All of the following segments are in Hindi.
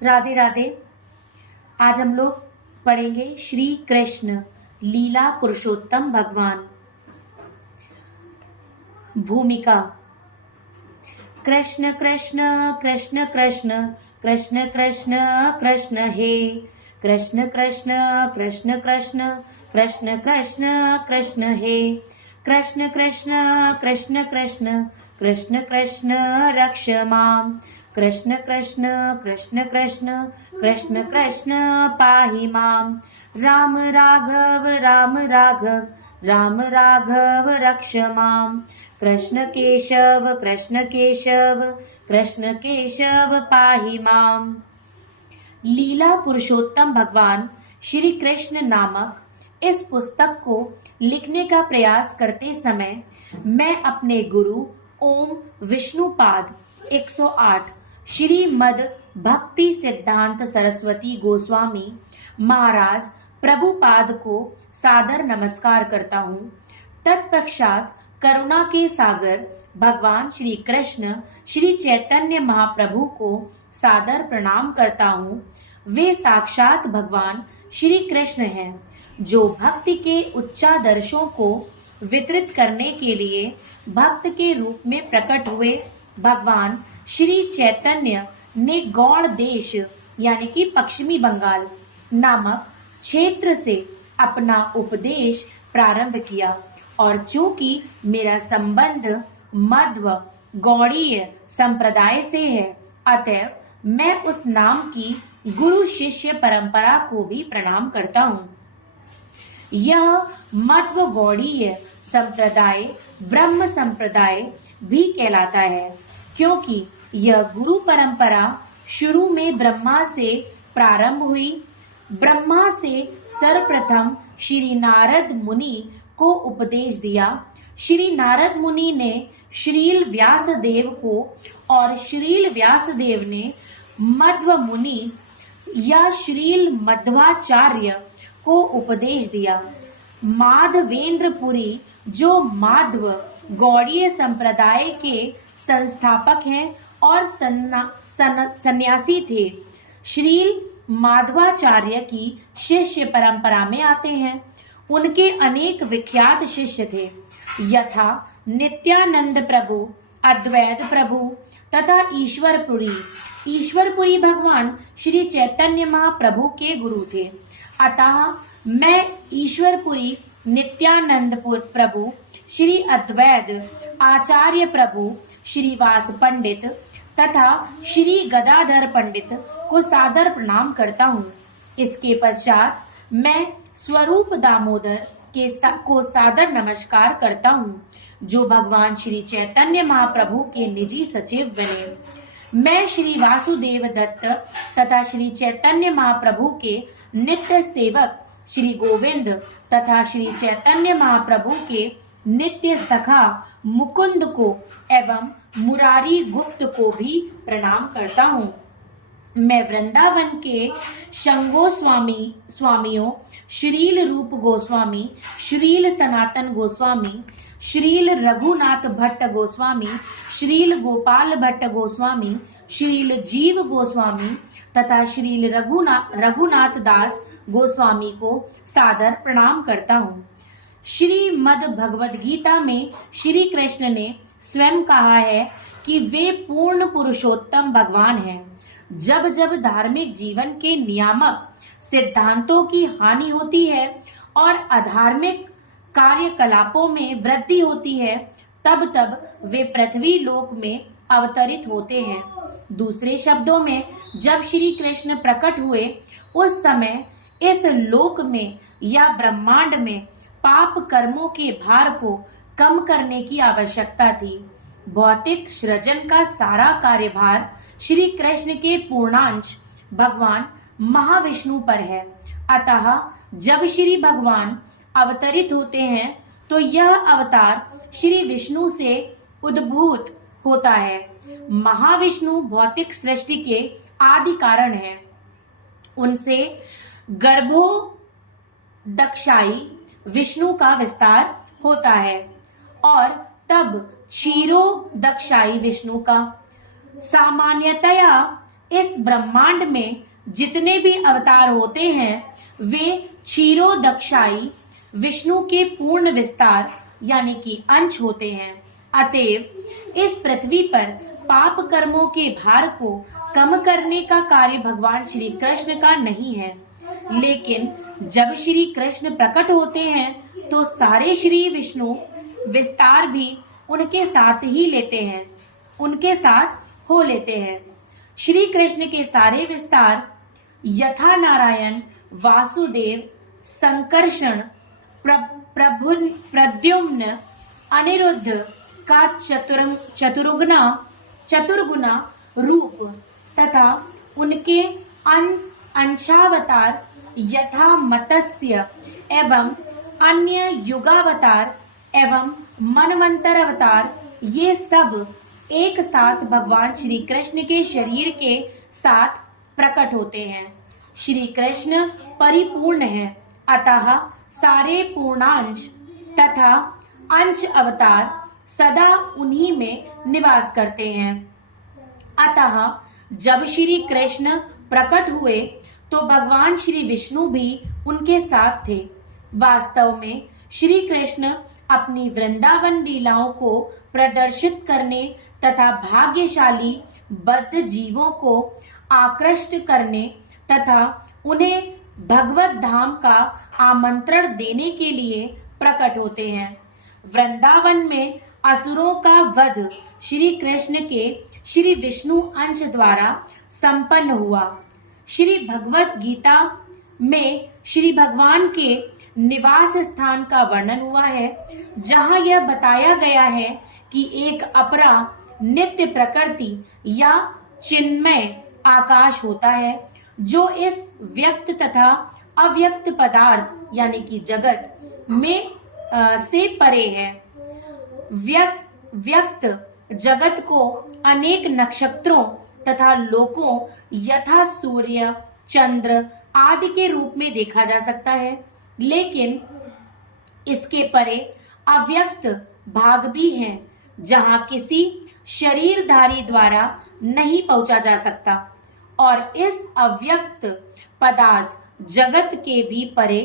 राधे राधे। आज हम लोग पढ़ेंगे श्री कृष्ण लीला पुरुषोत्तम भगवान। भूमिका। कृष्ण कृष्ण कृष्ण कृष्ण कृष्ण कृष्ण कृष्ण हे कृष्ण कृष्ण कृष्ण कृष्ण कृष्ण कृष्ण कृष्ण हे कृष्ण कृष्ण कृष्ण कृष्ण कृष्ण कृष्ण रक्ष माम् कृष्ण कृष्ण कृष्ण कृष्ण कृष्ण कृष्ण पाहि माम् राम राघव राम राघव राम राघव रक्ष माम् कृष्ण केशव कृष्ण केशव कृष्ण केशव पाहि माम्। लीला पुरुषोत्तम भगवान श्री कृष्ण नामक इस पुस्तक को लिखने का प्रयास करते समय मैं अपने गुरु ओम विष्णुपाद 108 श्रीमद भक्ति सिद्धांत सरस्वती गोस्वामी महाराज प्रभुपाद को सादर नमस्कार करता हूँ। तत्पश्चात करुणा के सागर भगवान श्री कृष्ण श्री चैतन्य महाप्रभु को सादर प्रणाम करता हूँ। वे साक्षात भगवान श्री कृष्ण हैं, जो भक्ति के उच्चादर्शों को वितरित करने के लिए भक्त के रूप में प्रकट हुए। भगवान श्री चैतन्य ने गौड़ देश यानी कि पश्चिमी बंगाल नामक क्षेत्र से अपना उपदेश प्रारंभ किया, और चूंकि मेरा संबंध मध्व गौड़ीय संप्रदाय से है, अतएव मैं उस नाम की गुरु शिष्य परंपरा को भी प्रणाम करता हूँ। यह मध्व गौड़ीय संप्रदाय ब्रह्म संप्रदाय भी कहलाता है, क्योंकि यह गुरु परंपरा शुरू में ब्रह्मा से प्रारंभ हुई। ब्रह्मा से सर्वप्रथम श्री नारद मुनि को उपदेश दिया। श्री नारद मुनि ने श्रील व्यासदेव को और श्रील व्यासदेव ने मध्व मुनि या श्रील मध्वाचार्य को उपदेश दिया। माधवेंद्रपुरी जो माधव गौड़ीय संप्रदाय के संस्थापक हैं और सन्यासी थे, श्रील माधवाचार्य की शिष्य परंपरा में आते हैं। उनके अनेक विख्यात शिष्य थे, यथा नित्यानंद प्रभु, अद्वैत प्रभु तथा ईश्वरपुरी। ईश्वरपुरी भगवान श्री चैतन्य महाप्रभु के गुरु थे, अतः मैं ईश्वरपुरी, नित्यानंद प्रभु, श्री अद्वैत आचार्य प्रभु, श्रीवास पंडित तथा श्री गदाधर पंडित को सादर प्रणाम करता हूँ। इसके पश्चात मैं स्वरूप दामोदर को सादर नमस्कार करता हूँ, जो भगवान श्री चैतन्य महाप्रभु के निजी सचिव बने। मैं श्री वासुदेव दत्त तथा श्री चैतन्य महाप्रभु के नित्य सेवक श्री गोविंद तथा श्री चैतन्य महाप्रभु के नित्य सखा मुकुंद को एवं मुरारी गुप्त को भी प्रणाम करता हूँ। मैं वृंदावन के शंगो स्वामियों श्रील रूप गोस्वामी, श्रील सनातन गोस्वामी, श्रील रघुनाथ भट्ट गोस्वामी, श्रील गोपाल भट्ट गोस्वामी, श्रील जीव गोस्वामी तथा श्रील रघुनाथ दास गोस्वामी को सादर प्रणाम करता हूँ। श्रीमद् भगवद गीता में श्री कृष्ण ने स्वयं कहा है कि वे पूर्ण पुरुषोत्तम भगवान हैं। जब जब धार्मिक जीवन के नियामक सिद्धांतों की हानि होती है और अधार्मिक कार्यकलापों में वृद्धि होती है, तब तब वे पृथ्वी लोक में अवतरित होते हैं। दूसरे शब्दों में, जब श्री कृष्ण प्रकट हुए, उस समय इस लोक में या ब्रह्मांड में पाप कर्मों के भार को कम करने की आवश्यकता थी। भौतिक सृजन का सारा कार्यभार श्री कृष्ण के पूर्णांश भगवान महाविष्णु पर है, अतः जब श्री भगवान अवतरित होते हैं तो यह अवतार श्री विष्णु से उद्भूत होता है। महाविष्णु भौतिक सृष्टि के आदि कारण है। उनसे गर्भोदक्षाई विष्णु का विस्तार होता है और तब क्षीरोदक्षाई विष्णु का। सामान्यतया इस ब्रह्मांड में जितने भी अवतार होते हैं वे क्षीरोदक्षाई विष्णु के पूर्ण विस्तार यानी कि अंश होते हैं। अतएव इस पृथ्वी पर पाप कर्मों के भार को कम करने का कार्य भगवान श्री कृष्ण का नहीं है, लेकिन जब श्री कृष्ण प्रकट होते हैं तो सारे श्री विष्णु विस्तार भी उनके साथ ही लेते हैं, उनके साथ हो लेते हैं। श्री कृष्ण के सारे विस्तार यथा नारायण, वासुदेव, संकर्षण, प्रद्युम्न, अनिरुद्ध का चतुर्गुना रूप तथा उनके अंशावतार यथा मत्स्य एवं अन्य युगावतार एवं मनवंतर अवतार, ये सब एक साथ भगवान श्री कृष्ण के शरीर के साथ प्रकट होते हैं। श्री कृष्ण परिपूर्ण हैं, अतः सारे पूर्णांश तथा अंश अवतार सदा उन्हीं में निवास करते हैं। अतः जब श्री कृष्ण प्रकट हुए तो भगवान श्री विष्णु भी उनके साथ थे। वास्तव में श्री कृष्ण अपनी वृंदावन लीलाओं को प्रदर्शित करने तथा भाग्यशाली बद्ध जीवों को आकृष्ट करने तथा उन्हें भगवत धाम का आमंत्रण देने के लिए प्रकट होते हैं। वृंदावन में असुरों का वध श्री कृष्ण के श्री विष्णु अंश द्वारा संपन्न हुआ। श्री भगवत गीता में श्री भगवान के निवास स्थान का वर्णन हुआ है, जहां यह बताया गया है कि एक अपरा नित्य प्रकृति या चिन्मय आकाश होता है जो इस व्यक्त तथा अव्यक्त पदार्थ यानी कि जगत में से परे है। व्यक्त जगत को अनेक नक्षत्रों तथा लोकों यथा सूर्य, चंद्र आदि के रूप में देखा जा सकता है, लेकिन इसके परे अव्यक्त भाग भी हैं जहां किसी शरीरधारी द्वारा नहीं पहुंचा जा सकता, और इस अव्यक्त पदार्थ जगत के भी परे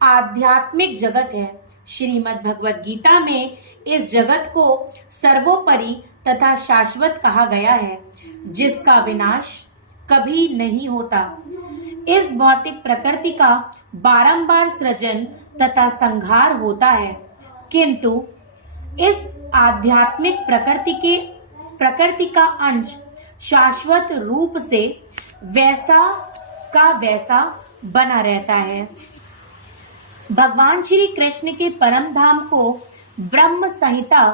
आध्यात्मिक जगत है। श्रीमद् भगवत गीता में इस जगत को सर्वोपरि तथा शाश्वत कहा गया है, जिसका विनाश कभी नहीं होता। इस भौतिक प्रकृति का बारंबार सृजन तथा संहार होता है, किंतु इस आध्यात्मिक प्रकृति का अंश शाश्वत रूप से वैसा का वैसा बना रहता है। भगवान श्री कृष्ण के परम धाम को ब्रह्म संहिता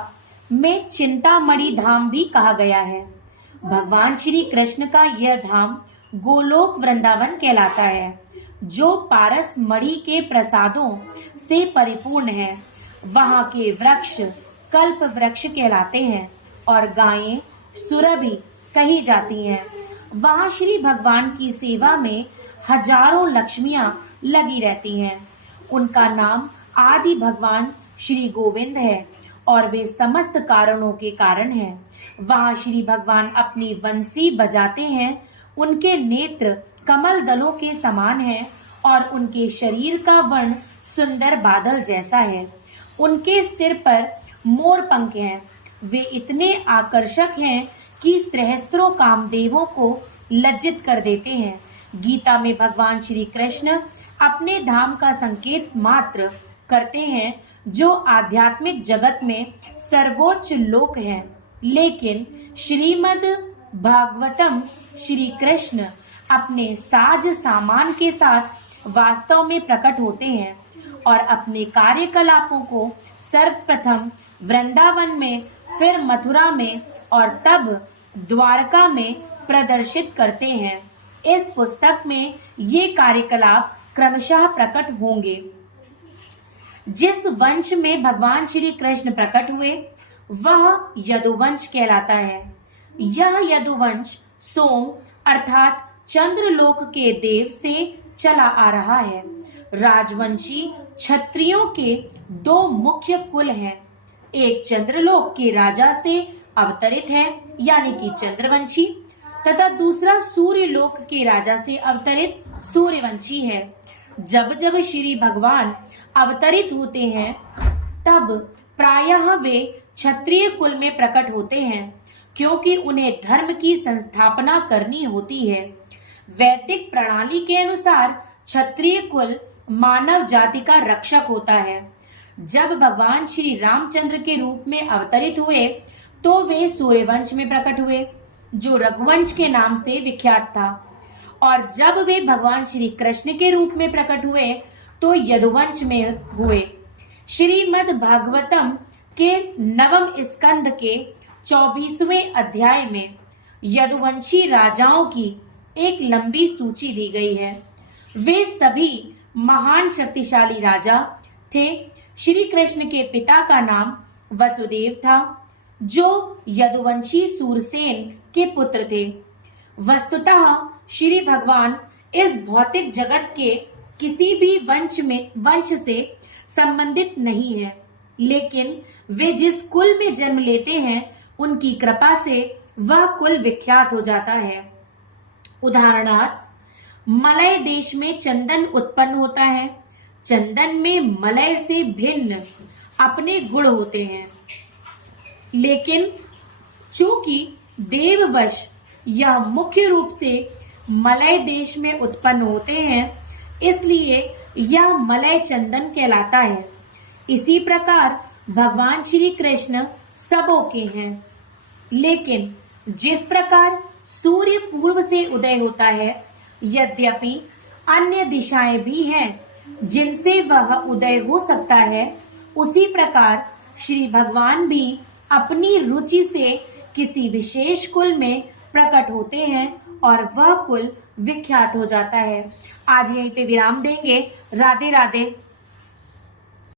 में चिंतामणि धाम भी कहा गया है। भगवान श्री कृष्ण का यह धाम गोलोक वृंदावन कहलाता है, जो पारस मणि के प्रसादों से परिपूर्ण है। वहाँ के वृक्ष कल्प वृक्ष कहलाते हैं और गायें सुरभि कही जाती हैं। वहाँ श्री भगवान की सेवा में हजारों लक्ष्मियां लगी रहती हैं। उनका नाम आदि भगवान श्री गोविंद है और वे समस्त कारणों के कारण हैं। वहाँ श्री भगवान अपनी बंसी बजाते हैं। उनके नेत्र कमल दलों के समान हैं और उनके शरीर का वर्ण सुंदर बादल जैसा है। उनके सिर पर मोर पंख हैं। वे इतने आकर्षक हैं कि सहस्त्रों कामदेवों को लज्जित कर देते हैं। गीता में भगवान श्री कृष्ण अपने धाम का संकेत मात्र करते हैं, जो आध्यात्मिक जगत में सर्वोच्च लोक है, लेकिन श्रीमद् भागवतम श्री कृष्ण अपने साज सामान के साथ वास्तव में प्रकट होते हैं और अपने कार्यकलापों को सर्वप्रथम वृंदावन में, फिर मथुरा में और तब द्वारका में प्रदर्शित करते हैं। इस पुस्तक में ये कार्यकलाप क्रमशः प्रकट होंगे। जिस वंश में भगवान श्री कृष्ण प्रकट हुए वह यदुवंश कहलाता है। यह यदुवंश सोम अर्थात चंद्रलोक के देव से चला आ रहा है। राजवंशी क्षत्रियों के दो मुख्य कुल हैं। एक चंद्रलोक के राजा से अवतरित है यानी कि चंद्रवंशी, तथा दूसरा सूर्यलोक के राजा से अवतरित सूर्यवंशी है। जब जब श्री भगवान अवतरित होते हैं तब प्रायः वे क्षत्रिय कुल में प्रकट होते हैं, क्योंकि उन्हें धर्म की संस्थापना करनी होती है। वैदिक प्रणाली के अनुसार क्षत्रिय कुल मानव जाति का रक्षक होता है। जब भगवान श्री रामचंद्र के रूप में अवतरित हुए तो वे सूर्यवंश में प्रकट हुए, जो रघुवंश के नाम से विख्यात था, और जब वे भगवान श्री कृष्ण के रूप में प्रकट हुए तो यदुवंश में हुए। श्रीमद् भागवतम के 9वें स्कंद के 24वें अध्याय में यदुवंशी राजाओं की एक लंबी सूची दी गई है। वे सभी महान शक्तिशाली राजा थे। श्री कृष्ण के पिता का नाम वसुदेव था, जो यदुवंशी सूरसेन के पुत्र थे। वस्तुतः श्री भगवान इस भौतिक जगत के किसी भी वंश से संबंधित नहीं है, लेकिन वे जिस कुल में जन्म लेते हैं उनकी कृपा से वह कुल विख्यात हो जाता है। उदाहरणार्थ, मलय देश में चंदन उत्पन्न होता है। चंदन में मलय से भिन्न अपने गुण होते हैं, लेकिन चूंकि देववश यह मुख्य रूप से मलय देश में उत्पन्न होते हैं, इसलिए यह मलय चंदन कहलाता है। इसी प्रकार भगवान श्री कृष्ण सबों के हैं, लेकिन जिस प्रकार सूर्य पूर्व से उदय होता है, यद्यपि अन्य दिशाएं भी हैं जिनसे वह उदय हो सकता है, उसी प्रकार श्री भगवान भी अपनी रुचि से किसी विशेष कुल में प्रकट होते हैं और वह कुल विख्यात हो जाता है। आज यहीं पे विराम देंगे। राधे राधे।